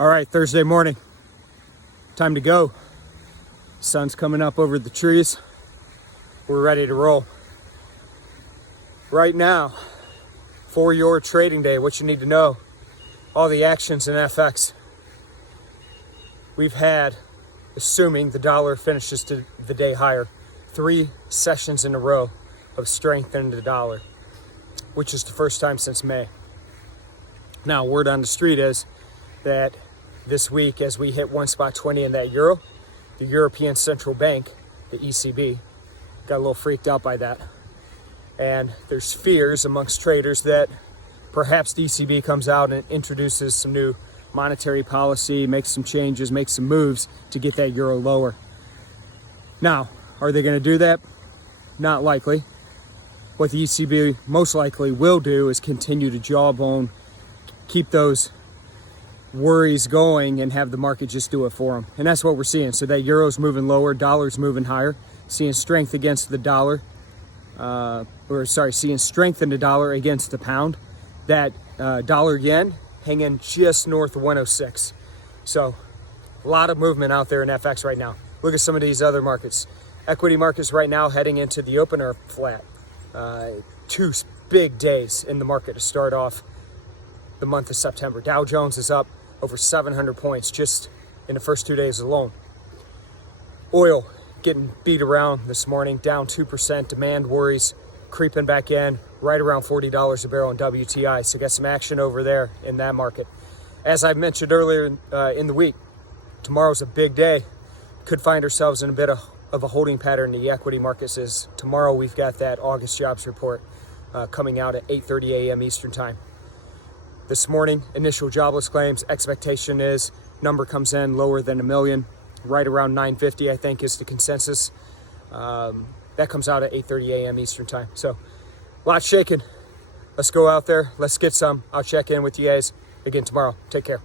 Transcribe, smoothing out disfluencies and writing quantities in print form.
All right, Thursday morning, time to go. Sun's coming up over the trees. We're ready to roll. Right now, for your trading day, what you need to know, all the actions in FX. We've had, assuming the dollar finishes the day higher, 3 sessions in a row of strength in the dollar, which is the first time since May. Now, word on the street is that this week, as we hit 1.20 in that euro, the European Central Bank, the ECB, got a little freaked out by that. And there's fears amongst traders that perhaps the ECB comes out and introduces some new monetary policy, makes some changes, makes some moves to get that euro lower. Now, are they going to do that? Not likely. What the ECB most likely will do is continue to jawbone, keep those worries going, and have the market just do it for them. And that's what we're seeing. So that euro's moving lower, dollar's moving higher, seeing strength against the dollar, seeing strength in the dollar against the pound. That dollar yen hanging just north of 106. So a lot of movement out there in FX right now. Look at some of these other markets. Equity markets right now heading into the open are flat. 2 big days in the market to start off the month of September. Dow Jones is up over 700 points just in the first 2 days alone. Oil getting beat around this morning, down 2%. Demand worries creeping back in, right around $40 a barrel in WTI. So got some action over there in that market. As I mentioned earlier in the week, tomorrow's a big day. Could find ourselves in a bit of a holding pattern in the equity markets, as tomorrow we've got that August jobs report coming out at 8:30 a.m. Eastern time. This morning, initial jobless claims, expectation is number comes in lower than 1 million, right around 950, I think, is the consensus. That comes out at 8:30 a.m. Eastern time. So, a lot shaking. Let's go out there. Let's get some. I'll check in with you guys again tomorrow. Take care.